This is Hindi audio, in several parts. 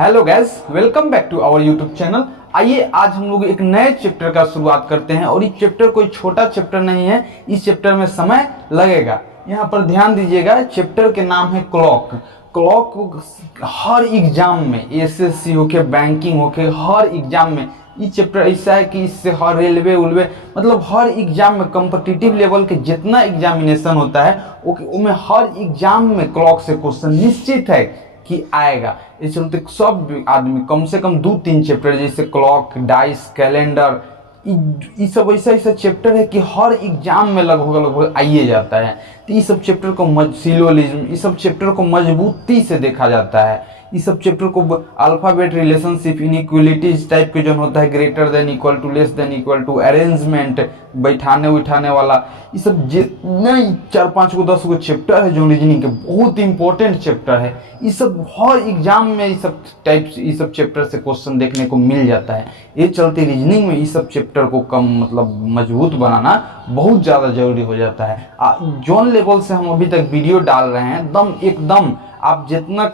Hello guys, welcome back to our YouTube channel. आइए आज हम लोग एक नए चैप्टर का शुरुआत करते हैं और ये चैप्टर कोई छोटा चैप्टर नहीं है। इस चैप्टर में समय लगेगा। यहाँ पर ध्यान दीजिएगा, चैप्टर के नाम है क्लॉक। क्लॉक हर एग्जाम में, एसएससी होके, बैंकिंग होके, हर एग्जाम में ये चैप्टर ऐसा है कि इससे हर रेलवे उलवे मतलब हर एग्जाम में कॉम्पिटिटिव लेवल के जितना एग्जामिनेशन होता है उसमें हर एग्जाम में क्लॉक से क्वेश्चन निश्चित है कि आएगा। इस चलते सब आदमी कम से कम 2-3 चैप्टर जैसे क्लॉक, डाइस, कैलेंडर, ये सब ऐसा चैप्टर है कि हर एग्जाम में लगभग आइए जाता है। तो ये सब चैप्टर को सिलोजिज्म, ये सब चैप्टर को मजबूती से देखा जाता है। इस सब चैप्टर को अल्फाबेट, रिलेशनशिप, इनइक्वलिटीज टाइप के जो होता है, greater than, equal to, less than, equal to, arrangement, बैठाने उठाने वाला, ये सब जितने 4-5 को 10 को चैप्टर है जो रीजनिंग के बहुत इंपॉर्टेंट चैप्टर है, ये सब हर एग्जाम में ये सब चैप्टर से क्वेश्चन देखने को मिल जाता है। ये चलते रीजनिंग में ये सब चैप्टर को कम मजबूत बनाना बहुत ज़्यादा जरूरी हो जाता है। जोन लेवल से हम अभी तक वीडियो डाल रहे हैं, एकदम आप जितना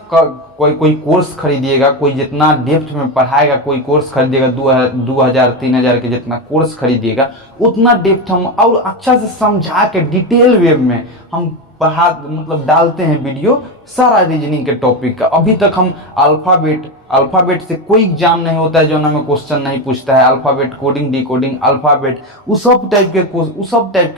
कोई कोर्स खरीदिएगा, कोई जितना डेप्थ में पढ़ाएगा, कोई कोर्स खरीदिएगा 2000-3000 के जितना कोर्स खरीदिएगा, उतना डेप्थ हम और अच्छा से समझा के डिटेल वे में हम डालते हैं वीडियो सारा रीजनिंग के टॉपिक का। अभी तक हम अल्फाबेट से कोई एग्जाम नहीं होता है जो हमें क्वेश्चन नहीं पूछता है। अल्फाबेट, कोडिंग, डिकोडिंग, अल्फाबेट, उस सब टाइप के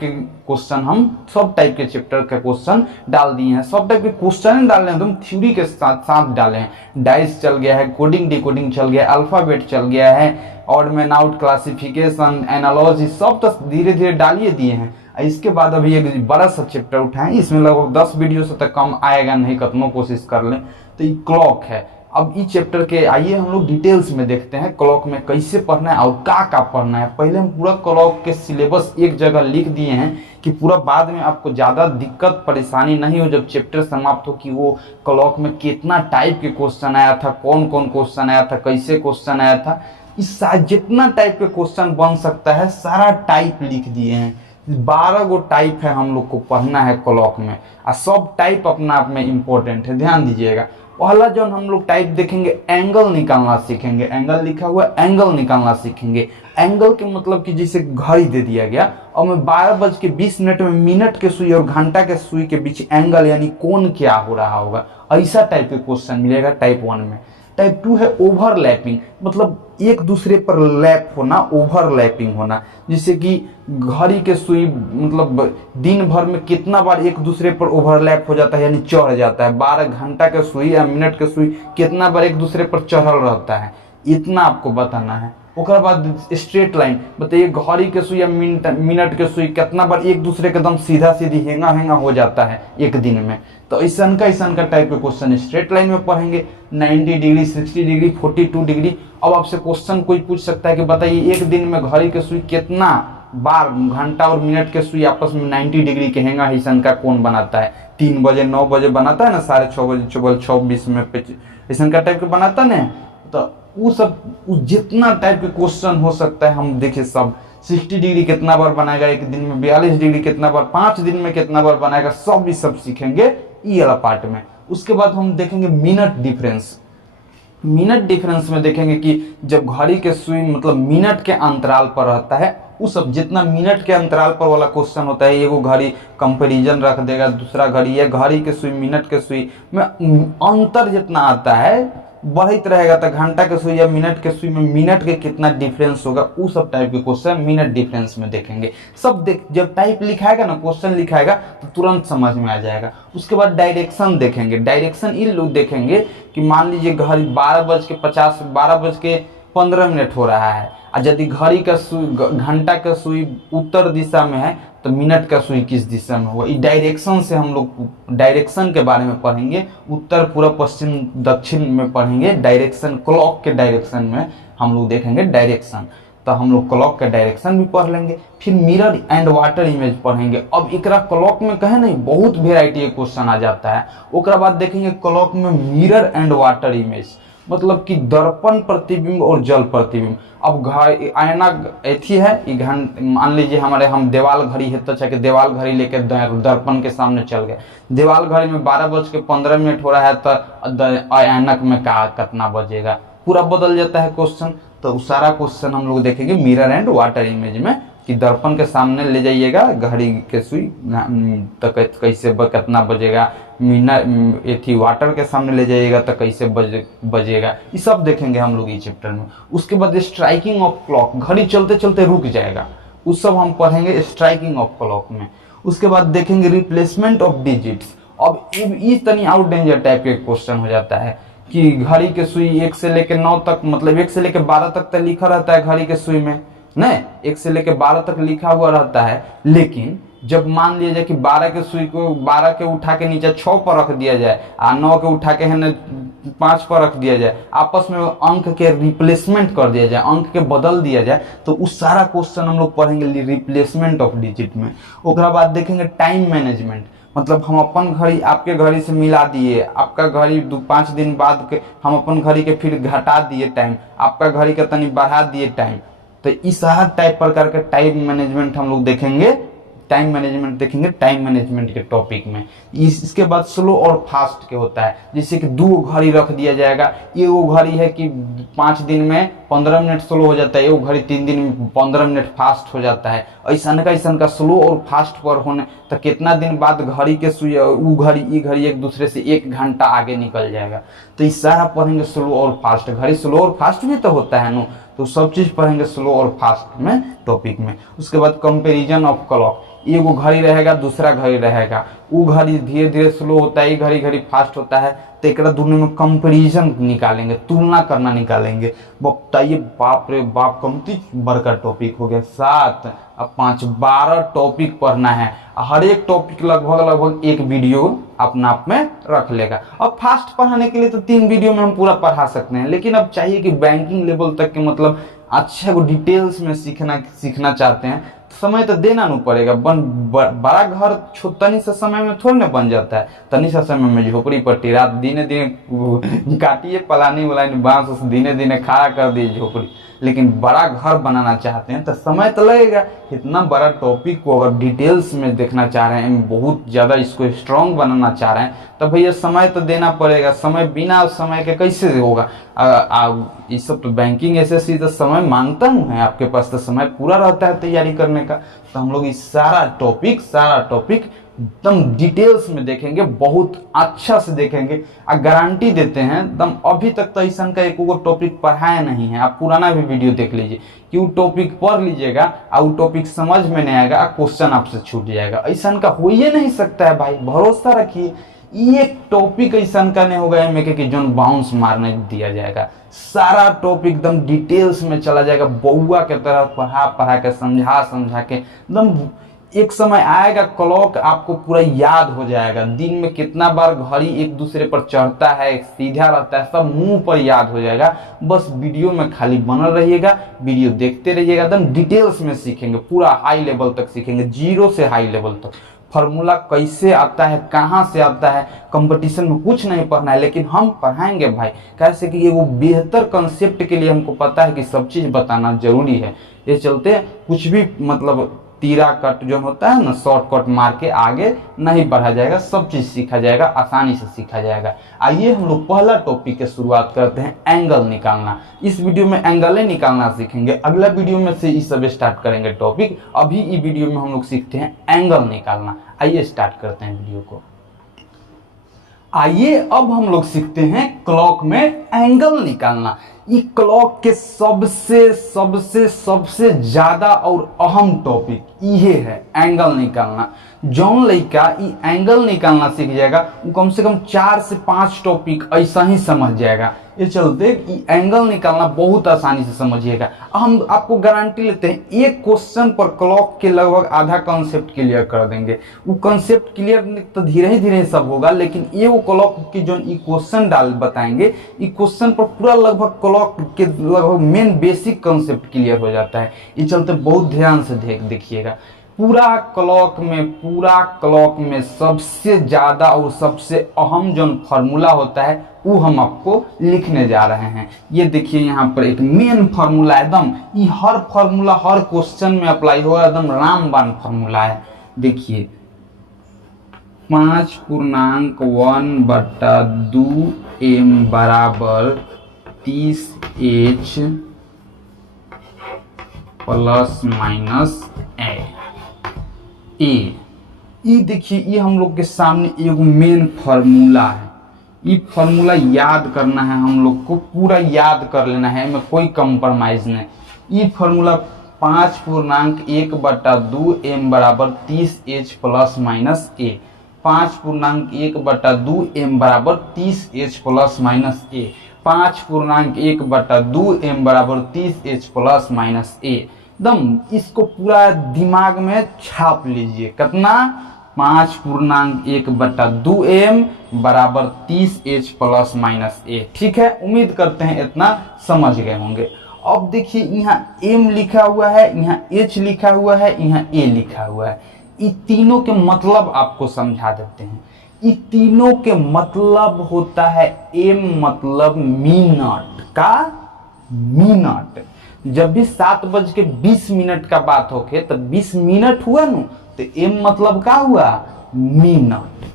क्वेश्चन हम सब टाइप के चैप्टर के क्वेश्चन डाल दिए हैं। सब टाइप के क्वेश्चन डाल रहे हैं, एकदम थ्योरी के साथ डाले हैं। डाइस चल गया है, कोडिंग डिकोडिंग चल गया है, अल्फाबेट चल गया है, odd man out, classification, analogy, सब तो धीरे धीरे डालिए दिए हैं। इसके बाद अभी एक बड़ा सा चैप्टर उठाएं, इसमें लगभग 10 वीडियो से तक कम आएगा नहीं, कितना कोशिश कर लें। तो ये क्लॉक है। अब इस चैप्टर के आइए हम लोग डिटेल्स में देखते हैं क्लॉक में कैसे पढ़ना है और क्या पढ़ना है। पहले हम पूरा क्लॉक के सिलेबस एक जगह लिख दिए हैं कि पूरा बाद में आपको ज़्यादा दिक्कत परेशानी नहीं हो जब चैप्टर समाप्त हो, कि वो क्लॉक में कितना टाइप के क्वेश्चन आया था, कौन कौन क्वेश्चन आया था, कैसे क्वेश्चन आया था, इस जितना टाइप के क्वेश्चन बन सकता है सारा टाइप लिख दिए हैं। 12 गो टाइप है हम लोग को पढ़ना है क्लॉक में, और सब टाइप अपना आप में इम्पोर्टेंट है। ध्यान दीजिएगा, पहला जो हम लोग टाइप देखेंगे, एंगल निकालना सीखेंगे। एंगल लिखा हुआ है, एंगल निकालना सीखेंगे। एंगल के मतलब कि जैसे घड़ी दे दिया गया और मैं 12:20 में मिनट के सुई और घंटा के सुई के बीच एंगल यानी कोण क्या हो रहा होगा, ऐसा टाइप के क्वेश्चन मिलेगा टाइप 1 में। टाइप 2 है ओवरलैपिंग, मतलब एक दूसरे पर लैप होना, ओवरलैपिंग होना। जैसे कि घड़ी के सुई मतलब दिन भर में कितना बार एक दूसरे पर ओवरलैप हो जाता है यानी चढ़ जाता है। 12 घंटा के सुई या मिनट के सुई कितना बार एक दूसरे पर चढ़ल रहता है, इतना आपको बताना है। ओकर बाद स्ट्रेट लाइन, बताइए घड़ी के सुई या मिनट के सुई कितना बार एक दूसरे के एकदम सीधा सीधी हेंगा हो जाता है एक दिन में। तो ऐसा का टाइप के क्वेश्चन स्ट्रेट लाइन में पढ़ेंगे। 90 डिग्री, 60 डिग्री, 42 डिग्री। अब आपसे क्वेश्चन कोई पूछ सकता है कि बताइए एक दिन में घड़ी के सुई कितना बार घंटा और मिनट के सुई आपस में 90 डिग्री के हेंगा हिसन का कौन बनाता है। 3 बजे 9 बजे बनाता है ना, 6:30 बजे, 6:20 में हिसन का टाइप के बनाता है। तो वो सब जितना टाइप के क्वेश्चन हो सकता है हम देखिए सब। 60 डिग्री कितना बार बनाएगा एक दिन में, 42 डिग्री कितना बार, 5 दिन में कितना बार बनाएगा, सब ये सब सीखेंगे ये वाला पार्ट में। उसके बाद हम देखेंगे मिनट डिफरेंस। मिनट डिफरेंस में देखेंगे कि जब घड़ी के सुई मतलब मिनट के अंतराल पर रहता है, उस सब जितना मिनट के अंतराल पर वाला क्वेश्चन होता है, एगो घड़ी कंपैरिजन रख देगा, दूसरा घड़ी या घड़ी के सुई मिनट के सुई में अंतर जितना आता है बढ़त रहेगा, तो घंटा के सुई या मिनट के सुई में मिनट के कितना डिफरेंस होगा, वो सब टाइप के क्वेश्चन मिनट डिफरेंस में देखेंगे। सब जब टाइप लिखाएगा ना, क्वेश्चन लिखाएगा तो तुरंत समझ में आ जाएगा। उसके बाद डायरेक्शन देखेंगे। डायरेक्शन ये लोग देखेंगे कि मान लीजिए घड़ी 12:15 हो रहा है, और यदि घड़ी का सुई घंटा का सुई उत्तर दिशा में है तो मिनट का सुई किस दिशा में होगा। इस डायरेक्शन से हम लोग डायरेक्शन के बारे में पढ़ेंगे। उत्तर, पूर्व, पश्चिम, दक्षिण में पढ़ेंगे डायरेक्शन। क्लॉक के डायरेक्शन में हम लोग देखेंगे डायरेक्शन, तो हम लोग क्लॉक के डायरेक्शन भी पढ़ लेंगे। फिर मिरर एंड वाटर इमेज पढ़ेंगे। अब एकरा क्लॉक में कहे नहीं बहुत वेराइटी के क्वेश्चन आ जाता है। ओकरा बाद देखेंगे क्लॉक में मिरर एंड वाटर इमेज, मतलब कि दर्पण प्रतिबिंब और जल प्रतिबिंब। अब घर आईना एथी है, मान लीजिए हमारे हम देवाल घड़ी है तो चाहे देवाल घड़ी लेके दर्पण के सामने चल गए, देवाल घड़ी में 12:15 हो रहा है तो ऐनक में कितना बजेगा, पूरा बदल जाता है क्वेश्चन। तो सारा क्वेश्चन हम लोग देखेंगे मिरर एंड वाटर इमेज में, कि दर्पण के सामने ले जाइएगा घड़ी के सुई तो कैसे कितना बजेगा, एथी वाटर के सामने ले जाइएगा तो कैसे बजेगा, ये सब देखेंगे हम लोग इस चैप्टर में। उसके बाद स्ट्राइकिंग ऑफ क्लॉक, घड़ी चलते चलते रुक जाएगा, उस सब हम पढ़ेंगे स्ट्राइकिंग ऑफ क्लॉक में। उसके बाद देखेंगे रिप्लेसमेंट ऑफ डिजिट्स। अब इस तनी आउट डेंजर टाइप के क्वेश्चन हो जाता है कि घड़ी के सुई 1 से लेकर 9 तक, मतलब 1 से लेकर 12 तक तो लिखा रहता है घड़ी के सुई में, नहीं 1 से लेकर 12 तक लिखा हुआ रहता है, लेकिन जब मान लिया जाए कि 12 के सुई को 12 के उठा के नीचे 6 पर रख दिया जाए और 9 के उठा के है 5 पर रख दिया जाए, आपस में अंक के रिप्लेसमेंट कर दिया जाए, अंक के बदल दिया जाए, तो उस सारा क्वेश्चन हम लोग पढ़ेंगे रिप्लेसमेंट ऑफ डिजिट में। उसके बाद देखेंगे टाइम मैनेजमेंट, मतलब हम अपन घड़ी आपके घड़ी से मिला दिए, आपका घड़ी 5 दिन बाद के हम अपन घड़ी के फिर घटा दिए टाइम, आपका घड़ी का तनी बढ़ा दिए टाइम, तो इस सारा टाइप प्रकार के टाइम मैनेजमेंट हम लोग देखेंगे, टाइम मैनेजमेंट देखेंगे टाइम मैनेजमेंट के टॉपिक में। इसके बाद स्लो और फास्ट के होता है, जैसे कि 2 घड़ी रख दिया जाएगा, ये वो घड़ी है कि 5 दिन में 15 मिनट स्लो हो जाता है, ये वो घड़ी 3 दिन में 15 मिनट फास्ट हो जाता है। ऐसा का स्लो और फास्ट पर होने तो कितना दिन बाद घड़ी के सुई वो घड़ी ये घड़ी एक दूसरे से 1 घंटा आगे निकल जाएगा। तो इस सारा पढ़ेंगे स्लो और फास्ट, घड़ी स्लो और फास्ट भी तो होता है ना, तो सब चीज पढ़ेंगे स्लो और फास्ट में टॉपिक में। उसके बाद कंपैरिजन ऑफ क्लॉक, एगो घड़ी रहेगा दूसरा घड़ी रहेगा, वो घड़ी धीरे धीरे स्लो होता है, ये घड़ी फास्ट होता है, तो एक दोनों में कंपैरिजन निकालेंगे, तुलना करना निकालेंगे। बताइए बाप रे बाप, कमती बड़का टॉपिक हो गया, 7 अब 5 12 टॉपिक पढ़ना है, हर एक टॉपिक लगभग एक वीडियो अपने आप में रख लेगा। अब फास्ट पढ़ाने के लिए तो 3 वीडियो में हम पूरा पढ़ा सकते हैं, लेकिन अब चाहिए कि बैंकिंग लेवल तक के मतलब अच्छा को डिटेल्स में सीखना चाहते हैं, समय तो देना नहीं पड़ेगा। बड़ा घर तनी सा समय में थोड़ी ना बन जाता है, तनी सा समय में झोपड़ी पट्टी रात दिने दिने काटिए पलानी वलानी बांस दिने दिने खड़ा कर दिए झोपड़ी, लेकिन बड़ा घर बनाना चाहते हैं तो समय तो लगेगा। इतना बड़ा टॉपिक को अगर डिटेल्स में देखना चाह रहे हैं, बहुत ज़्यादा इसको स्ट्रॉन्ग बनाना चाह रहे हैं, तो भैया समय तो देना पड़ेगा। समय बिना समय के कैसे होगा? ये सब तो बैंकिंग एसएससी तो समय मांगता हूँ है, आपके पास तो समय पूरा रहता है तैयारी करने का। तो हम लोग इस सारा टॉपिक एकदम डिटेल्स में देखेंगे, बहुत अच्छा से देखेंगे और गारंटी देते हैं एकदम। अभी तक तो ऐसा का एक टॉपिक पढ़ाया नहीं है, आप पुराना भी वीडियो देख लीजिए कि वो टॉपिक पढ़ लीजिएगा और वो टॉपिक समझ में नहीं आएगा, क्वेश्चन आपसे छूट जाएगा। ऐसा का हो ही नहीं सकता है भाई, भरोसा रखिए। ये टॉपिक ऐसा का नहीं होगा एमएके की जोन बाउंस मारने दिया जाएगा, सारा टॉपिक एकदम डिटेल्स में चला जाएगा, बउआ के तरह पढ़ा के समझा के एकदम। एक समय आएगा क्लॉक आपको पूरा याद हो जाएगा, दिन में कितना बार घड़ी एक दूसरे पर चढ़ता है, सीधा रहता है, सब मुंह पर याद हो जाएगा। बस वीडियो में खाली बनल रहिएगा, वीडियो देखते रहिएगा, एकदम डिटेल्स में सीखेंगे, पूरा हाई लेवल तक सीखेंगे, 0 से हाई लेवल तक। फार्मूला कैसे आता है, कहाँ से आता है, कंपटीशन में कुछ नहीं पढ़ना है, लेकिन हम पढ़ाएंगे भाई। कैसे कि ये वो बेहतर कंसेप्ट के लिए हमको पता है कि सब चीज़ बताना जरूरी है। ये चलते कुछ भी मतलब तीरा कट जो होता है ना, शॉर्टकट मार के आगे नहीं बढ़ा जाएगा, सब चीज़ सीखा जाएगा, आसानी से सीखा जाएगा। आइए हम लोग पहला टॉपिक की शुरुआत करते हैं, एंगल निकालना। इस वीडियो में एंगल निकालना सीखेंगे, अगला वीडियो में से इस सब स्टार्ट करेंगे टॉपिक। अभी इस वीडियो में हम लोग सीखते हैं एंगल निकालना। आइए स्टार्ट करते हैं वीडियो को। आइए अब हम लोग सीखते हैं क्लॉक में एंगल निकालना। ये क्लॉक के सबसे ज्यादा और अहम टॉपिक ये है एंगल निकालना। जौन लड़का ये एंगल निकालना सीख जाएगा वो कम से कम 4 से 5 टॉपिक ऐसा ही समझ जाएगा। ये चलते एंगल निकालना बहुत आसानी से समझिएगा। हम आपको गारंटी लेते हैं, एक क्वेश्चन पर क्लॉक के लगभग आधा कॉन्सेप्ट क्लियर कर देंगे। वो कॉन्सेप्ट क्लियर तो धीरे धीरे सब होगा, लेकिन ये वो क्लॉक की जो क्वेश्चन बताएंगे, ये क्वेश्चन पर पूरा लगभग क्लॉक के लगभग मेन बेसिक कॉन्सेप्ट क्लियर हो जाता है। ये चलते बहुत ध्यान से देखिएगा। पूरा क्लॉक में सबसे ज्यादा और सबसे अहम जो फॉर्मूला होता है वो हम आपको लिखने जा रहे हैं। ये देखिए यहाँ पर एक मेन फॉर्मूला एकदम, ये हर फॉर्मूला हर क्वेश्चन में अप्लाई होगा, एकदम रामबाण फॉर्मूला है। देखिए 5.1/2 m बराबर 30h प्लस माइनस ए। देखिए ये हम लोग के सामने एक मेन फार्मूला है। ये फार्मूला याद करना है, हम लोग को पूरा याद कर लेना है, में कोई कंप्रोमाइज नहीं। ये फार्मूला 5.1/2 m बराबर 30h प्लस माइनस ए। 5.1/2 m बराबर 30h प्लस माइनस ए। 5.1/2 m बराबर 30h प्लस माइनस ए। एकदम इसको पूरा दिमाग में छाप लीजिए। कितना? 5.1/2 m बराबर 30h प्लस माइनस ए। ठीक है, उम्मीद करते हैं इतना समझ गए होंगे। अब देखिए यहाँ m लिखा हुआ है, यहाँ h लिखा हुआ है, यहाँ a लिखा हुआ है। ये तीनों के मतलब आपको समझा देते हैं। ये तीनों के मतलब होता है m मतलब मिनट का, मिनट। जब भी 7:20 का बात होके तो 20 मिनट हुआ न, तो m मतलब का हुआ? मिनट।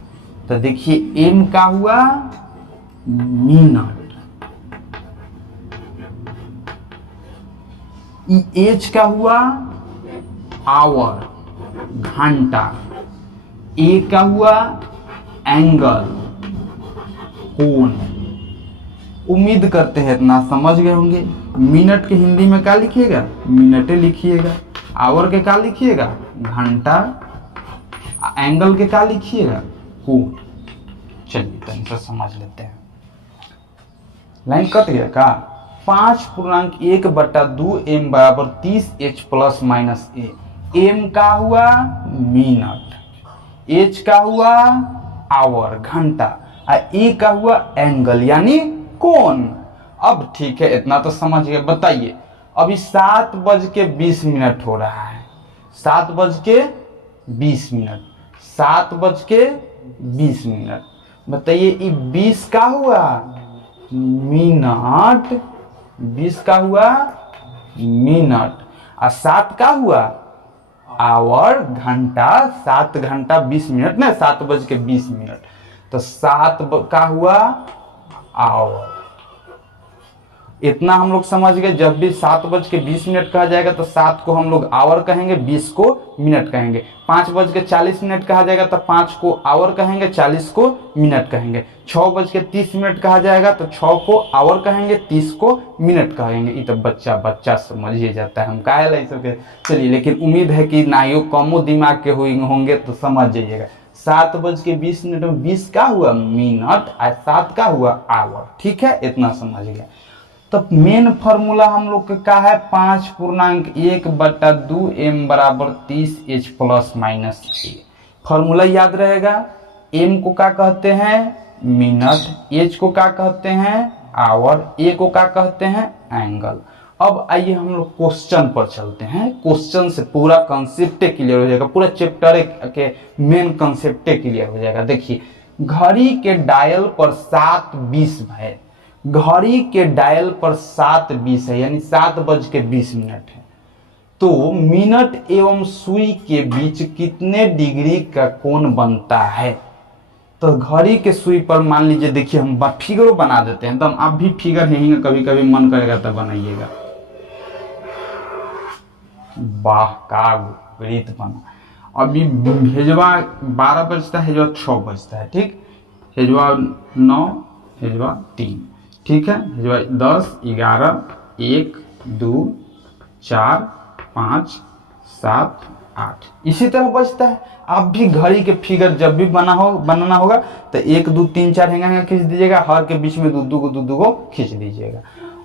तो देखिए m का हुआ मिनट, h का हुआ आवर घंटा, a का हुआ एंगल कोण। उम्मीद करते हैं इतना समझ गए होंगे। मिनट के हिंदी में क्या लिखिएगा? मिनटे लिखिएगा। आवर के क्या लिखिएगा? घंटा। एंगल के क्या लिखिएगा? कोण। चलिए तनिक से समझ लेते हैं। लाइन कट गया का? 5.1/2 m बराबर 30h प्लस माइनस ए। m का हुआ मिनट, h का हुआ आवर घंटा, a का हुआ एंगल यानी कोण। अब ठीक है, इतना तो समझ गए। बताइए अभी 7:20 हो रहा है। 7:20, 7:20। बताइए ये 20 का हुआ मिनट, 20 का हुआ मिनट, और 7 का हुआ आवर घंटा। 7 घंटा 20 मिनट ना, 7:20। तो 7 का हुआ आवर। इतना हम लोग समझ गए। जब भी 7:20 कहा जाएगा तो 7 को हम लोग आवर कहेंगे, 20 को मिनट कहेंगे। 5:40 कहा जाएगा तो 5 को आवर कहेंगे, 40 को मिनट कहेंगे। 6:30 कहा जाएगा तो 6 को आवर कहेंगे, 30 को मिनट कहेंगे। ये तो बच्चा समझ ही जाता है, हम काहे ला इसके। चलिए, लेकिन उम्मीद है कि नाइयो कमो दिमाग के होंगे तो समझ जाइएगा। 7:20 में 20 का हुआ मिनट और 7 का हुआ आवर। ठीक है, इतना समझ गया। तो मेन फॉर्मूला हम लोग का है 5.1/2 m बराबर 30h प्लस माइनस ए। फॉर्मूला याद रहेगा। m को क्या कहते हैं? मिनट। h को क्या कहते हैं? आवर। a को क्या कहते हैं? एंगल। अब आइए हम लोग क्वेश्चन पर चलते हैं। क्वेश्चन से पूरा कंसेप्ट क्लियर हो जाएगा, पूरा चैप्टर के मेन कंसेप्ट क्लियर हो जाएगा। देखिए घड़ी के डायल पर 7:20 है। घड़ी के डायल पर 7:20 है, यानी 7:20 है। तो मिनट एवं सुई के बीच कितने डिग्री का कोण बनता है? तो घड़ी के सुई पर मान लीजिए, देखिए हम फिगर बना देते हैं। तो आप भी फिगर नहीं, कभी कभी मन करेगा तो बनाइएगा। वाह का रीत बना। अभी हेजवा 12 बजता है, हेजवा 6 बजता है। ठीक, हेजवा 9, हेजवा 3। ठीक है, हेजवा 10, 11, 1, 2, 4, 5, 7, 8 इसी तरह बजता है। आप भी घड़ी के फिगर जब भी बनाना होगा तो 1, 2, 3, 4 हेंगा खींच दीजिएगा, हर के बीच में दो को खींच दीजिएगा।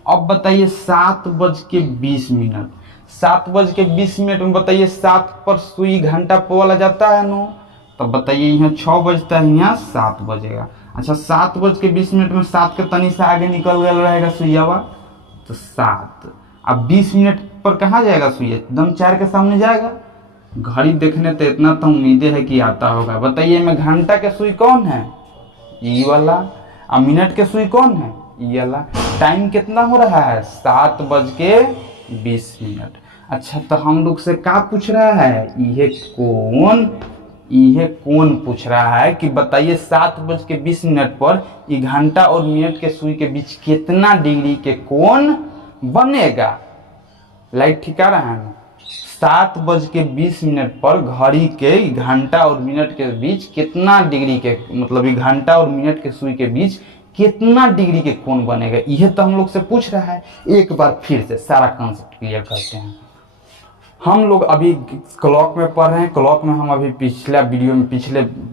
अब बताइए 7:20, 7:20 में बताइए 7 पर सुई घंटा वाला जाता है नो। तो बताइए यहाँ 6 बजता है, यहाँ 7 बजेगा। अच्छा 7:20 में 7 के तनी से आगे निकल गया रहेगा सुइयावा, तो 7। अब 20 मिनट पर कहाँ जाएगा सुइया? एकदम 4 के सामने जाएगा। घड़ी देखने तो इतना तो उम्मीदें है कि आता होगा। बताइए में घंटा के सुई कौन है, ई वाला। और मिनट के सुई कौन है, ई वाला। टाइम कितना हो रहा है, 7:20। अच्छा तो हम लोग से क्या पूछ रहा है, यह कौन पूछ रहा है कि बताइए 7:20 पर ये घंटा और मिनट के सुई के बीच कितना डिग्री के कोण बनेगा। लाइट ठीक आ रहा है ना। 7:20 पर घड़ी के घंटा और मिनट के बीच कितना डिग्री के, मतलब ये घंटा और मिनट के सुई के बीच कितना डिग्री के कोण बनेगा, यह तो हम लोग से पूछ रहा है। एक बार फिर से सारा कॉन्सेप्ट क्लियर करते हैं। हम लोग अभी क्लॉक में पढ़ रहे हैं। क्लॉक में हम अभी पिछला वीडियो में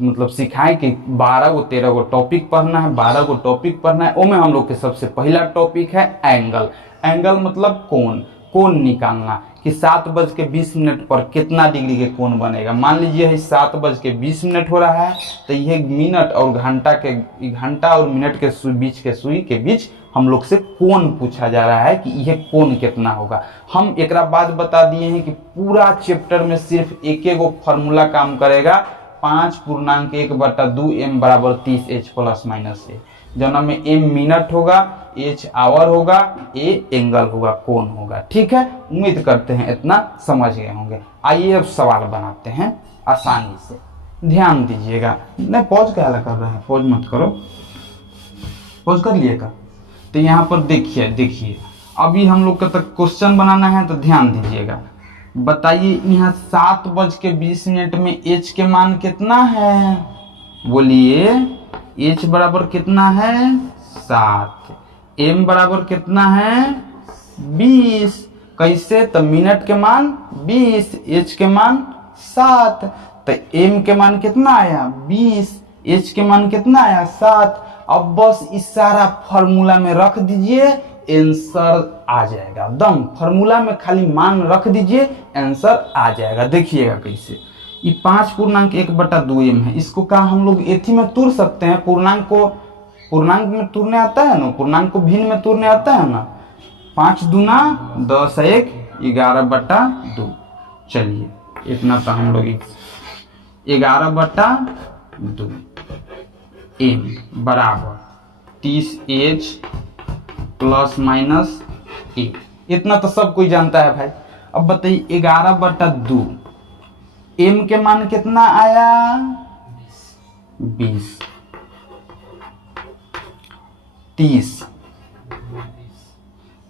मतलब सिखाए कि 12 गो 13 गो टॉपिक पढ़ना है, 12 गो टॉपिक पढ़ना है। उसमें हम लोग के सबसे पहला टॉपिक है एंगल। एंगल मतलब कोण निकालना कि 7:20 पर कितना डिग्री के कोण बनेगा। मान लीजिए 7:20 हो रहा है तो यह मिनट और घंटा और मिनट के बीच के सुई के बीच हम लोग से कोण पूछा जा रहा है कि यह कोण कितना होगा। हम एक बाद बता दिए हैं कि पूरा चैप्टर में सिर्फ एक गो फॉर्मूला काम करेगा, 5.1/2 m = 30 h ± a, जौना में m मिनट होगा, h आवर होगा, a एंगल होगा, कोण होगा। ठीक है, उम्मीद करते हैं इतना समझ गए होंगे। आइए अब सवाल बनाते हैं आसानी से, ध्यान दीजिएगा। नहीं पॉज क्या कर रहे हैं, पॉज मत करो, पॉज कर लिएगा। तो यहाँ पर देखिए अभी हम लोग का तक क्वेश्चन बनाना है तो ध्यान दीजिएगा। बताइए यहाँ 7:20 में h के मान कितना है, बोलिए। h बराबर कितना है, 7। m बराबर कितना है, 20। कैसे, तो मिनट के मान 20, h के मान 7, तो m के मान कितना आया, 20, h के मान कितना आया, 7। अब बस इस सारा फॉर्मूला में रख दीजिए, आंसर आ जाएगा। दम फॉर्मूला में खाली मान रख दीजिए, आंसर आ जाएगा। देखिएगा कैसे। ये 5.1/2 m है। इसको क्या हम लोग एथी में तोड़ सकते हैं, पूर्णांक में तोड़ने आता है ना, पूर्णांक को भिन्न में तोड़ने आता है ना। 5 दूना 10, 1 11/2। चलिए इतना तो हम लोग 11/2 m बराबर 30h ± a। इतना तो सब कोई जानता है भाई। अब बताइए 11/2 m के मान कितना आया, 20, 30,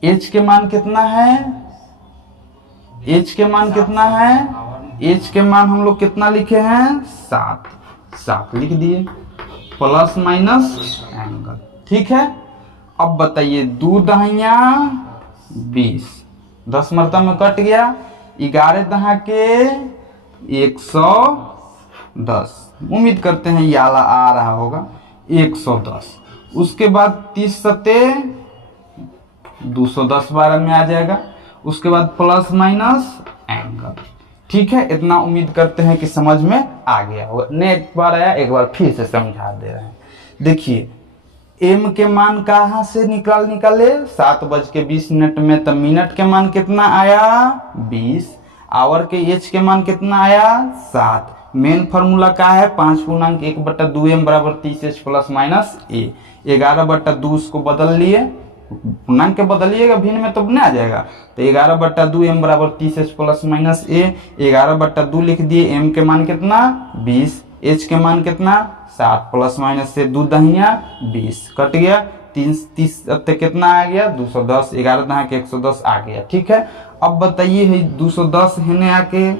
h के मान कितना है, h के मान कितना है, h के मान हम लोग कितना लिखे हैं, 7 लिख दिए, प्लस माइनस एंगल। ठीक है। अब बताइए 2 दहिया 20, 10 मरतबा में कट गया, 11 दहा के 110। उम्मीद करते हैं ये आला आ रहा होगा, 110। उसके बाद 30 सते 210 12 में आ जाएगा। उसके बाद प्लस माइनस एंगल। ठीक है, इतना उम्मीद करते हैं कि समझ में आ गया होगा। नहीं एक बार आया, एक बार फिर से समझा दे रहे हैं। देखिए m के मान कहाँ से निकाले, 7:20 में, तो मिनट के मान कितना आया, 20। आवर के h के मान कितना आया, 7। मेन फॉर्मूला का है 5.1/2 m = 30h ± a। 11/2 उसको बदल लिए, पूर्णांक के बदलिएगा भिन्न में तब नहीं आ जाएगा। तो 11/2 m = 30h ± a। 11/2 लिख दिए, m के मान कितना, 20, h के मान कितना, 7, प्लस माइनस से 2 दहिया 20 कट गया, 30 कितना आ गया, 210, 11 दहा के 110 आ गया। ठीक है। अब बताइए 210 है आके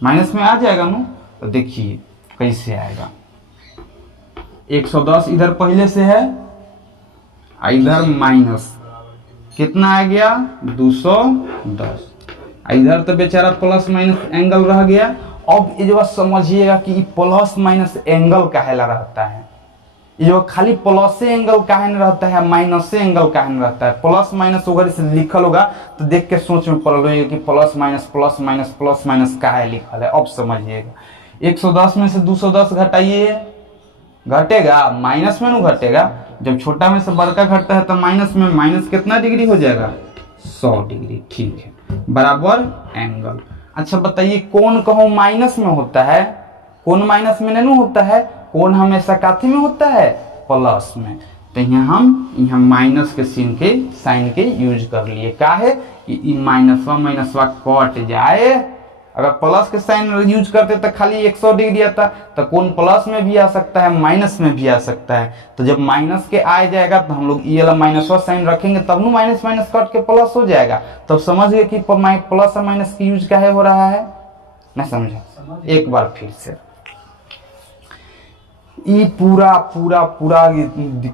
माइनस में आ जाएगा ना, तो देखिए कैसे आएगा। 110 इधर पहले से है, इधर माइनस कितना आ गया, 210। इधर तो बेचारा प्लस माइनस एंगल रह गया। अब ये जो समझिएगा कि प्लस माइनस एंगल काहेला रहता है, ये जो खाली प्लस से एंगल काहे नहीं रहता है, माइनस से एंगल काहे नहीं रहता है। प्लस माइनस अगर इसे लिखल होगा तो देख के सोच में पड़ रही है कि प्लस माइनस काहे लिखल है। अब समझिएगा 110 में से 210 घटाइए, घटेगा माइनस में न घटेगा। जब छोटा में से बड़का घटता है तो माइनस में माइनस कितना डिग्री हो जाएगा, 100 डिग्री। ठीक है, बराबर एंगल। अच्छा बताइए कोण कहो माइनस में होता है, कोण माइनस में नहीं होता है, कोण हमेशा काथी में होता है, प्लस में। तो यहाँ माइनस के साइन के यूज कर लिए, का है कि माइनसवा कट जाए। अगर प्लस के साइन यूज करते तो खाली 100 डिग्री आता, तो कोण प्लस में भी आ सकता है माइनस में भी आ सकता है। तो जब माइनस के आ जाएगा तो हम लोग ये वाला माइनसवा साइन रखेंगे, तब न माइनस माइनस कट के प्लस हो जाएगा। तब समझ गए कि प्लस और माइनस की यूज काहे हो रहा है, नहीं समझे? एक बार फिर से ये पूरा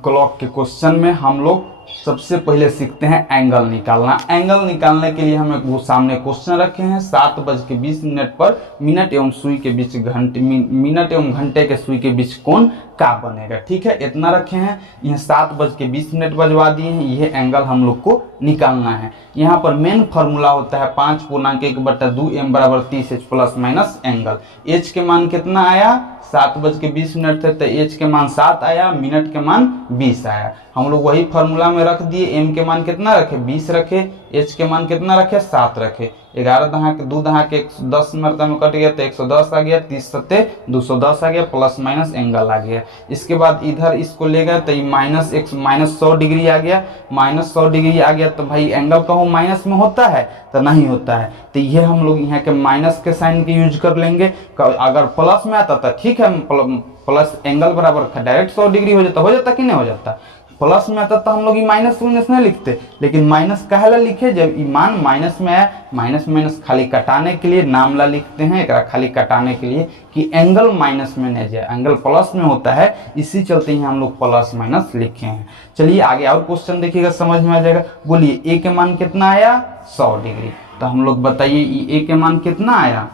क्लॉक के क्वेश्चन में हम लोग सबसे पहले सीखते हैं एंगल निकालना। एंगल निकालने के लिए हमें वो सामने क्वेश्चन रखे हैं 7:20 पर मिनट एवं सुई के बीच मिनट एवं घंटे के सुई के बीच कोण का बनेगा। ठीक है, इतना रखे हैं। यह 7:20 बजवा दिए हैं, यह एंगल हम लोग को निकालना है। यहाँ पर मेन फार्मूला होता है 5.1/2 m = 30h plus minus angle. H के मान कितना आया, 7:20 थे तो एच के मान 7 आया, मिनट के मान 20 आया। हम लोग वही फार्मूला में रख दिए, एम के मान कितना रखे 20 रखे, एच के मान कितना रखे 7 रखे। 11 दहाके 2 दहाके 110 मरतबा में कट गया तो 110 आ गया, 30 सत्ते 210 आ गया, प्लस माइनस एंगल आ गया। इसके बाद इधर इसको ले गए तो माइनस 100 डिग्री आ गया, माइनस 100 डिग्री आ गया। तो भाई एंगल कहो माइनस में होता है तो नहीं होता है, तो ये हम लोग यहाँ के माइनस के साइन के यूज कर लेंगे। अगर प्लस में आता था ठीक है, प्लस एंगल बराबर डायरेक्ट 100 डिग्री हो जाता कि नहीं हो जाता। प्लस में आता तो हम लोग माइनस नहीं लिखते, लेकिन माइनस काहे ला लिखे, जब मान माइनस में आया, माइनस खाली कटाने के लिए नाम ला लिखते हैं, एक खाली कटाने के लिए कि एंगल माइनस में नहीं जाए, एंगल प्लस में होता है, इसी चलते ही हम लोग प्लस माइनस लिखे हैं। चलिए आगे और क्वेश्चन देखिएगा, समझ में आ जाएगा। बोलिए ए के मान कितना आया 100 डिग्री, तो हम लोग बताइए ए के मान कितना आया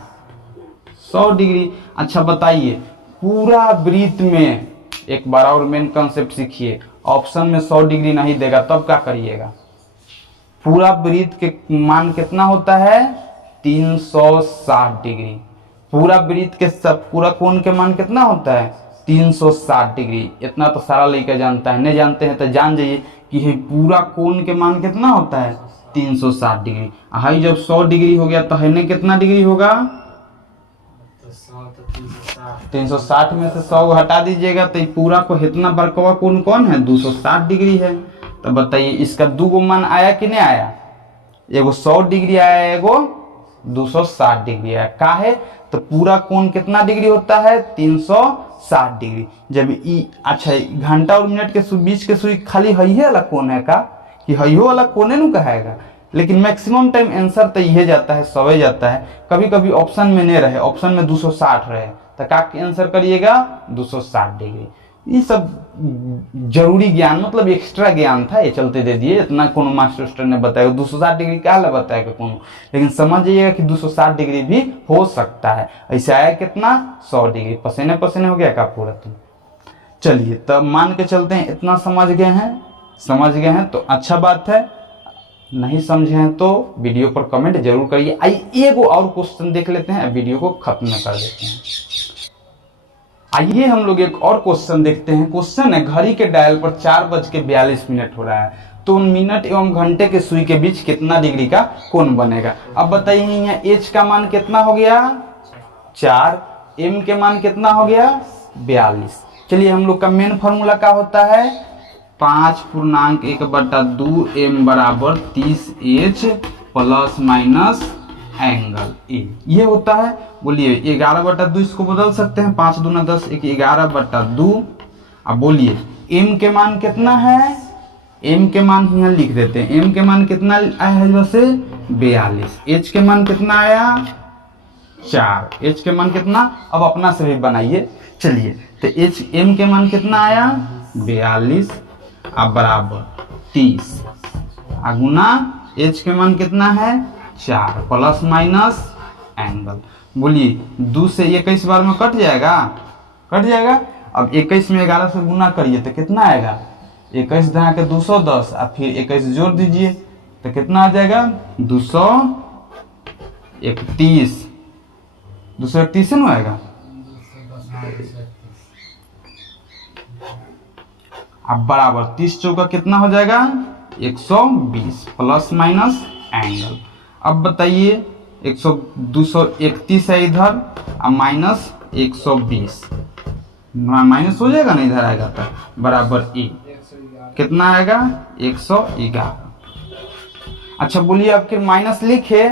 100 डिग्री। अच्छा बताइए पूरा वृत्त में, एक बार और मेन कंसेप्ट सीखिए, ऑप्शन में 100 डिग्री नहीं देगा तब क्या करिएगा, पूरा वृत्त के मान कितना होता है 360 डिग्री। पूरा वृत्त के सब पूरा कोण के मान कितना होता है 360 डिग्री। इतना तो सारा लड़का जानता है, नहीं जानते हैं तो जान जाइए कि पूरा कोण के मान कितना होता है 360 डिग्री। हाई जब 100 डिग्री हो गया तो है कितना डिग्री होगा 360 में से 100 हटा दीजिएगा तो पूरा को इतना बड़कवा कोण कौन है 260 डिग्री है। तो बताइए इसका दो गो मान आया कि नहीं आया, एगो 100 डिग्री आया, एगो 260 डिग्री आया। का है तो पूरा कोण कितना डिग्री होता है 360 डिग्री। जब अच्छा घंटा और मिनट के बीच के सुई खाली हइये वाला कोण है का, कि हइयो वाला कोने नु कहेगा, लेकिन मैक्सिमम टाइम आंसर तो यही जाता है 100 जाता है। कभी कभी ऑप्शन में नहीं रहे, ऑप्शन में 260 रहे तो का आंसर करिएगा 260 डिग्री। ये सब जरूरी ज्ञान मतलब एक्स्ट्रा ज्ञान था, ये चलते दे दिए, इतना कोनो मास्टर ने बताया 260 डिग्री क्या ला बताएगा कोनो, लेकिन समझ जाइएगा कि 260 डिग्री भी हो सकता है। ऐसे आया कितना 100 डिग्री, पसीने पसीने हो गया का पूरा तुम। चलिए तब मान के चलते हैं, इतना समझ गए हैं तो अच्छा बात है, नहीं समझे हैं तो वीडियो पर कमेंट जरूर करिए। आइए एगो और क्वेश्चन देख लेते हैं, वीडियो को खत्म कर देते हैं। आइए हम लोग एक और क्वेश्चन देखते हैं। क्वेश्चन है घड़ी के डायल पर 4:42 हो रहा है, तो मिनट एवं घंटे के सुई के बीच कितना डिग्री का कोण बनेगा। अब बताइए यहाँ एच का मान कितना हो गया 4, एम के मान कितना हो गया 42। चलिए हम लोग का मेन फॉर्मूला क्या होता है 5.1/2 m = 30h plus minus angle A, ये होता है। बोलिए 11/2 इसको बदल सकते हैं, 5 दूना 10, 11/2। अब बोलिए m के मान कितना है, m के मान यहाँ लिख देते हैं, m के मान कितना आया है वैसे 42, h के मान कितना आया 4, h के मान कितना, अब अपना से भी बनाइए। चलिए तो m के मान कितना आया 42 अब बराबर 30 गुना h के मान कितना है 4 प्लस माइनस एंगल। बोलिए 2 से 21 बार में कट जाएगा। अब 21 में 11 से गुना करिए तो कितना आएगा 21 दहा के 210 और फिर 21 जोड़ दीजिए तो कितना आ जाएगा 231 से ना आएगा। अब बराबर 30 चौका कितना हो जाएगा 120 प्लस माइनस एंगल। अब बताइए 231 है इधर, और माइनस 120, माइनस हो जाएगा ना, इधर आएगा तो बराबर ए, कितना आएगा 111। अच्छा बोलिए अब फिर माइनस लिखे,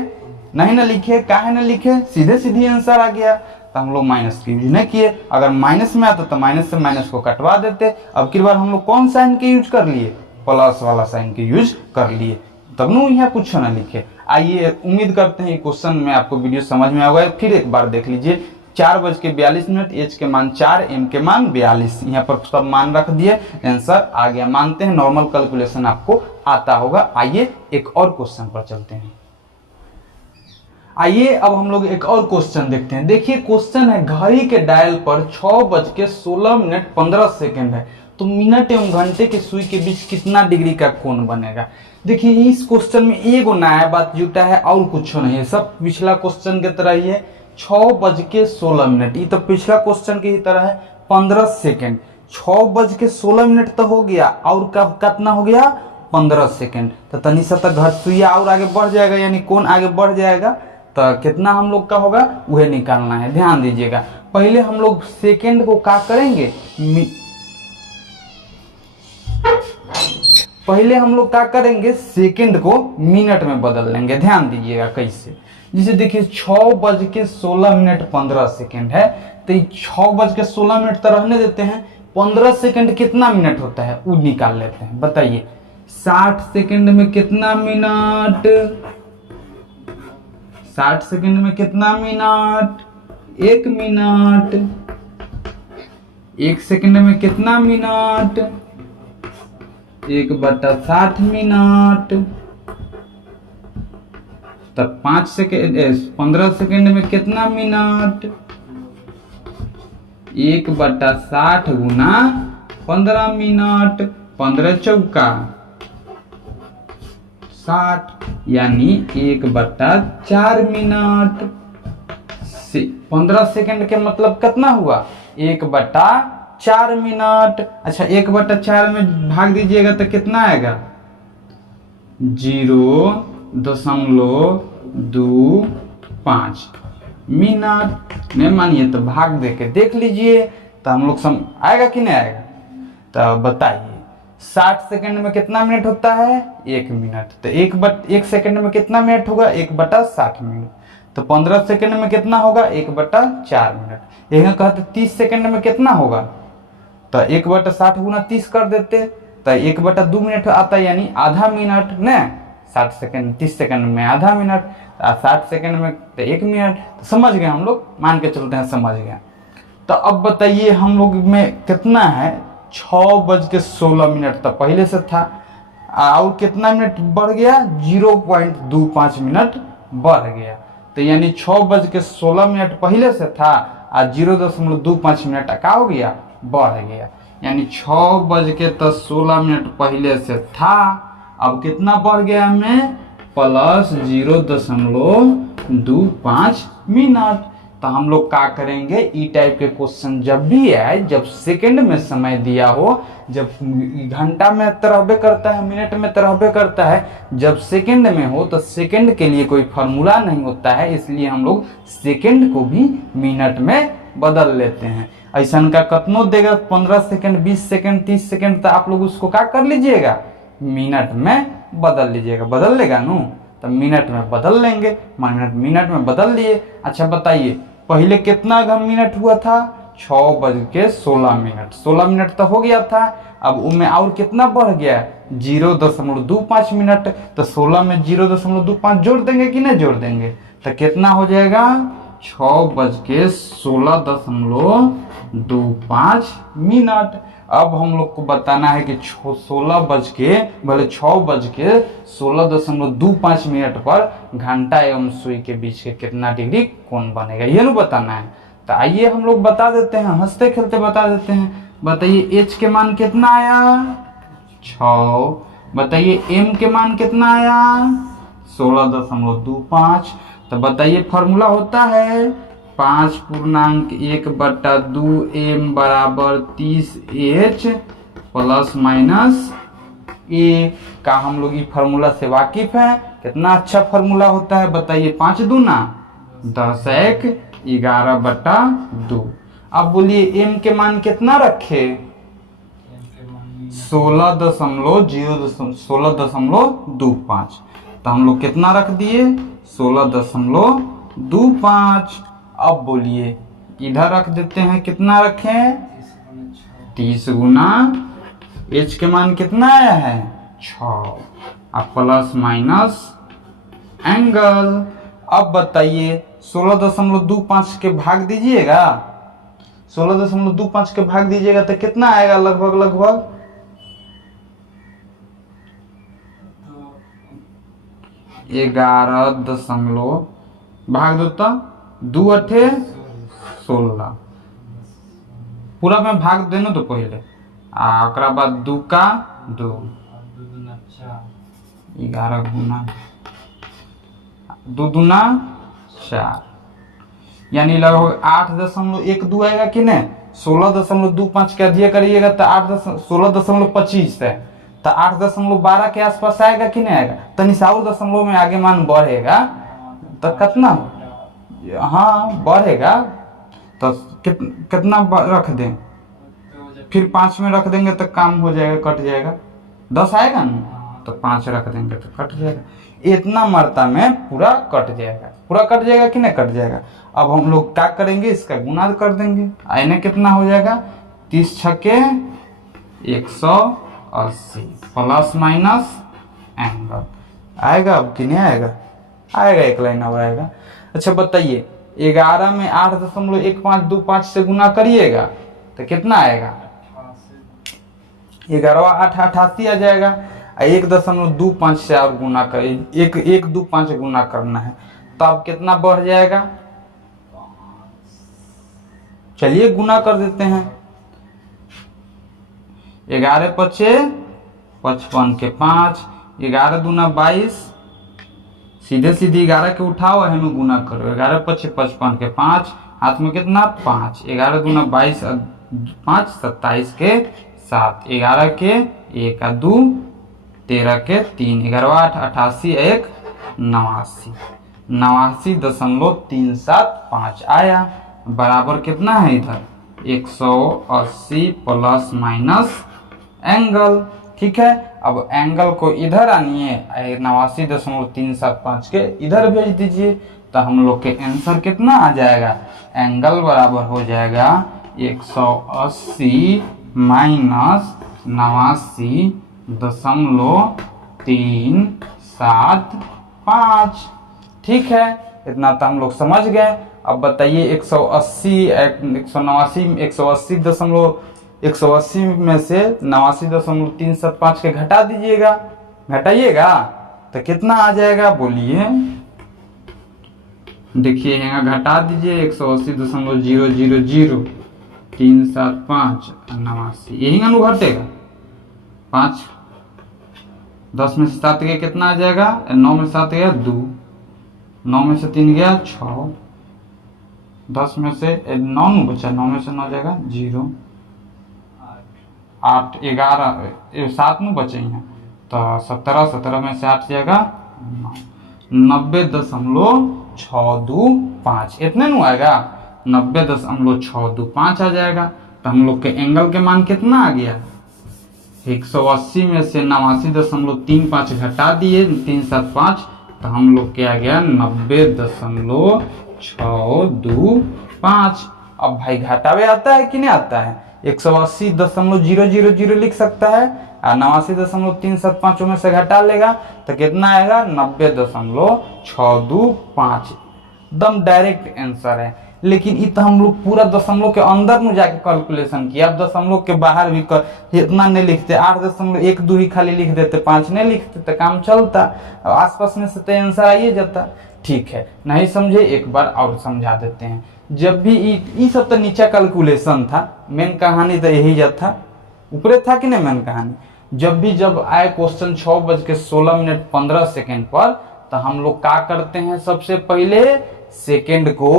नहीं ना लिखे, काहे ना लिखे, सीधे सीधे आंसर आ गया, तो हम लोग माइनस की यूज नहीं किए। अगर माइनस में आता तो माइनस से माइनस को कटवा देते। अब की बार हम लोग कौन साइन के यूज कर लिए, प्लस वाला साइन के यूज कर लिए, तब नु यहाँ कुछ ना लिखे। आइए उम्मीद करते हैं क्वेश्चन में आपको वीडियो समझ में आ गया। फिर एक बार देख लीजिए, 4:42, एच के मान 4, एम के मान 42, यहाँ पर सब मान रख दिए, आंसर आ गया। मानते हैं नॉर्मल कैलकुलेशन आपको आता होगा। आइए एक और क्वेश्चन पर चलते हैं। आइए अब हम लोग एक और क्वेश्चन देखते हैं। देखिए क्वेश्चन है, घड़ी के डायल पर 6:16:15 है, तो मिनट एवं घंटे के सुई के बीच कितना डिग्री का कोण बनेगा। देखिए इस क्वेश्चन में एगो नया बात जुटा है और कुछ नहीं है, सब पिछला क्वेश्चन के तरह ही है। 6:16, ये तो पिछला क्वेश्चन के ही तरह है। 15 सेकेंड, 6:16 तो हो गया, और का कितना हो गया 15 सेकेंड, तो तनी सा तक घर सुइया और आगे बढ़ जाएगा, यानी कोण आगे बढ़ जाएगा, तो कितना हम लोग का होगा वह निकालना है। ध्यान दीजिएगा, पहले हम लोग सेकेंड को क्या करेंगे, पहले हम लोग क्या करेंगे, सेकेंड को मिनट में बदल लेंगे। ध्यान दीजिएगा कैसे, जैसे देखिए 6:16:15 है, तो 6:16 तो रहने देते हैं, 15 सेकेंड कितना मिनट होता है वो निकाल लेते हैं। बताइए 60 सेकेंड में कितना मिनट, 60 सेकेंड में कितना मिनट, 1 मिनट। 1 सेकेंड में कितना मिनट, 1/60 मिनट। तब 5 सेकेंड 15 सेकेंड में कितना मिनट, 1/60 गुना 15 मिनट, 15 चौका 60, यानी 1/4 मिनट। 15 सेकेंड के मतलब कितना हुआ, 1/4 मिनट। अच्छा 1/4 में भाग दीजिएगा तो कितना आएगा, 0.25 मिनट। नहीं मानिए तो भाग दे के देख लीजिए, तो हम लोग आएगा कि नहीं आएगा। तो बताइए 60 सेकंड में कितना मिनट होता है, 1 मिनट। तो 1 सेकंड में कितना मिनट होगा, 1/60 मिनट। तो 15 सेकंड में कितना होगा, 1/4 मिनट। यही कहते 30 सेकंड में कितना होगा, तो 1/60 गुना 30 कर देते, तो 1/2 मिनट आता है, यानी आधा मिनट न। 60 सेकंड 30 सेकंड में आधा मिनट, 60 सेकंड में तो 1 मिनट। तो समझ गए हम लोग, मान के चलते हैं समझ गए। तो अब बताइए हम लोग में कितना है, 6:16 तो पहले से था, और कितना मिनट बढ़ गया, 0.25 मिनट बढ़ गया। तो यानी 6:16 पहले से था, और 0.25 मिनट का हो गया, बढ़ गया। यानी 6:16 पहले से था, अब कितना बढ़ गया हमें, प्लस 0.25 मिनट। तो हम लोग क्या करेंगे, ई टाइप के क्वेश्चन जब भी आए, जब सेकंड में समय दिया हो, जब घंटा में तरहबे करता है, मिनट में तरहबे करता है, जब सेकंड में हो तो सेकंड के लिए कोई फार्मूला नहीं होता है, इसलिए हम लोग सेकंड को भी मिनट में बदल लेते हैं। ऐसा का कतनो देगा, 15 सेकंड 20 सेकंड 30 सेकंड, तो आप लोग उसको क्या कर लीजिएगा, मिनट में बदल लीजिएगा। बदल लेगा नू, तो मिनट में बदल लेंगे, मिनट में बदल लिए। अच्छा बताइए पहले कितना मिनट हुआ था, 6:16। 16 मिनट तो हो गया था, अब उनमें और कितना बढ़ गया, 0.25 मिनट। तो 16 में 0.25 जोड़ देंगे कि नहीं जोड़ देंगे, तो कितना हो जाएगा, 6:16.25 मिनट। अब हम लोग को बताना है कि 6:16.25 मिनट पर घंटा एवं सुई के बीच के कितना डिग्री कोण बनेगा, ये ना बताना है। तो आइए हम लोग बता देते हैं, हंसते खेलते बता देते हैं। बताइए एच के मान कितना आया, 6। बताइए एम के मान कितना आया, 16.25। तो बताइए फॉर्मूला होता है 5.1/2 m बराबर 30h प्लस माइनस ए का। हम लोग ये फार्मूला से वाकिफ हैं कितना अच्छा फॉर्मूला होता है बताइए, 5 दूना 10, 1 11/2। अब बोलिए m के मान कितना रखे, 16.25। तो हम लोग कितना रख दिए, 16.25। अब बोलिए इधर रख देते हैं, कितना रखें, 30 गुना h के मान कितना आया है, 6। अब प्लस माइनस एंगल। अब बताइए 16.25 के भाग दीजिएगा, 16.25 के भाग दीजिएगा तो कितना आएगा, लगभग 11 भाग दो तो 2 अठे 16, पूरा में भाग देना तो पहले ओकरा बाद 2 का 2, 11 गुना 2 दूना 4, यानी लगभग 8.12 आएगा कि नहीं। 16.25 के अधिक करिएगा तो 16.25 है, तो 8.12 के आसपास आएगा कि नहीं आएगा। तनी साउ दशमलव में आगे मान बढ़ेगा तो कितना, हाँ बढ़ेगा तो कितना रख दें, फिर 5 में रख देंगे तो काम हो जाएगा, कट जाएगा। 10 आएगा ना तो 5 रख देंगे तो कट जाएगा। इतना मात्रा में पूरा कट जाएगा, पूरा कट जाएगा कि नहीं कट जाएगा। अब हम लोग क्या करेंगे, इसका गुना कर देंगे, आने कितना हो जाएगा, 30 छक्के 180 प्लस माइनस एंगल आएगा। अब कि नहीं आएगा, आएगा, एक लाइन और आएगा। अच्छा बताइए 11 में 8.1525 से गुना करिएगा तो कितना आएगा, 11 8 88 आ जाएगा। 1.25 से और गुना कर 1.25 गुना करना है, तब कितना बढ़ जाएगा, चलिए गुना कर देते हैं। 11 पचे 55 के 5, 11 दूना 22, सीधे 11 के उठाओ हमें गुना करो। 11 पचे 55 के 5, हाथ में कितना 5, 11 दूना 22 5 27 के 7, 11 के 1 2 13 के 3, 11 8 88 1 89, 89.375 आया। बराबर कितना है इधर 180 प्लस माइनस एंगल। ठीक है, अब एंगल को इधर आनिए, 89.375 के इधर भेज दीजिए, तो हम लोग के आंसर कितना आ जाएगा, एंगल बराबर हो जाएगा 180 माइनस 89.375। ठीक है, इतना तो हम लोग समझ गए। अब बताइए 180 में से 89.375 के घटा दीजिएगा, घटाइएगा तो कितना आ जाएगा बोलिए, देखिए यहाँ घटा दीजिए 180.000375 89, यही ना घटेगा 5, 10 में से 7 गया कितना आ जाएगा, 9 में 7 गया 2, 9 में से 3 गया 6, 10 में से 9 बचा, 9 में से 9 जाएगा 0, 8 11 7 में बचे हैं तो 17, 17 में से 8 जाएगा 90.625, इतने नु आएगा 90.625 आ जाएगा। तो हम लोग के एंगल के मान कितना आ गया, 180 में से 89.35 घटा दिए 375, तो हम लोग के आ गया 90.625। अब भाई घटावे आता है कि नहीं आता है, 180.000 लिख सकता है और 89.375 में से घटा लेगा तो कितना आएगा 90.625, एकदम डायरेक्ट आंसर है। लेकिन ये तो हम लोग पूरा दशमलव के अंदर में जाके कैलकुलेशन किया, अब दशमलव के बाहर भी इतना नहीं लिखते, 8.12 ही खाली लिख देते, 5 नहीं लिखते तो काम चलता, आसपास में से तो आंसर आइए जाता। ठीक है, नहीं समझे एक बार और समझा देते हैं। जब भी ये सब तो नीचा कैलकुलेशन था, मेन कहानी तो यही जब था, ऊपरे था कि नहीं मेन कहानी। जब आए क्वेश्चन 6:16 पर, तो हम लोग क्या करते हैं, सबसे पहले सेकंड को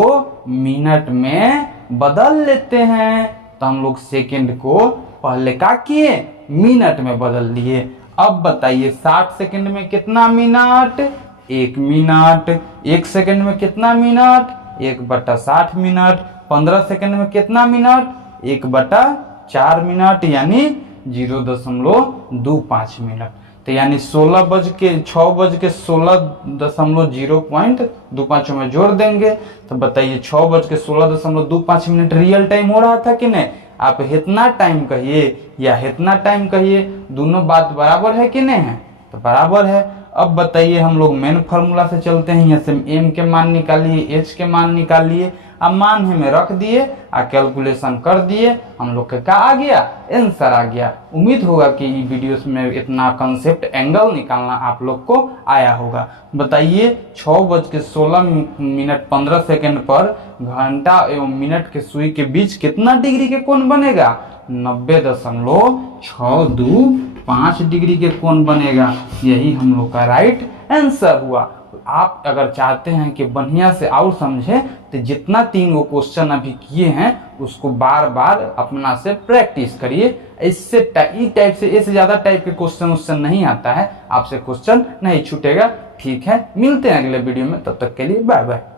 मिनट में बदल लेते हैं। तो हम लोग सेकंड को पहले क्या किए, मिनट में बदल दिए। अब बताइए 60 सेकंड में कितना मिनट, 1 मिनट। 1 सेकंड में कितना मिनट? 1/60 मिनट। 15 सेकंड में कितना मिनट? 1/4 मिनट, यानी 0.25 मिनट। तो यानी 6:16.0.25 में जोड़ देंगे तो बताइए 6:16.25 रियल टाइम हो रहा था कि नहीं? आप इतना टाइम कहिए या इतना टाइम कहिए, दोनों बात बराबर है कि नहीं है? तो बराबर है। अब बताइए हम लोग मेन फार्मूला से चलते हैं। यहाँ से m के मान निकालिए, h के मान निकालिए, अब मान हमें रख दिए और कैलकुलेशन कर दिए, हम लोग का क्या आ गया? आंसर आ गया। उम्मीद होगा कि वीडियोस में इतना कंसेप्ट एंगल निकालना आप लोग को आया होगा। बताइए 6:16.15 पर घंटा एवं मिनट के सुई के बीच कितना डिग्री के कोण बनेगा? 90.625 डिग्री के कोण बनेगा। यही हम लोग का राइट आंसर हुआ। आप अगर चाहते हैं कि बढ़िया से और समझे तो जितना 3 गो क्वेश्चन अभी किए हैं उसको बार बार अपना से प्रैक्टिस करिए। इससे टाइप से इससे ज्यादा टाइप के क्वेश्चन नहीं आता है, आपसे क्वेश्चन नहीं छूटेगा। ठीक है, मिलते हैं अगले वीडियो में, तब तक के लिए बाय बाय।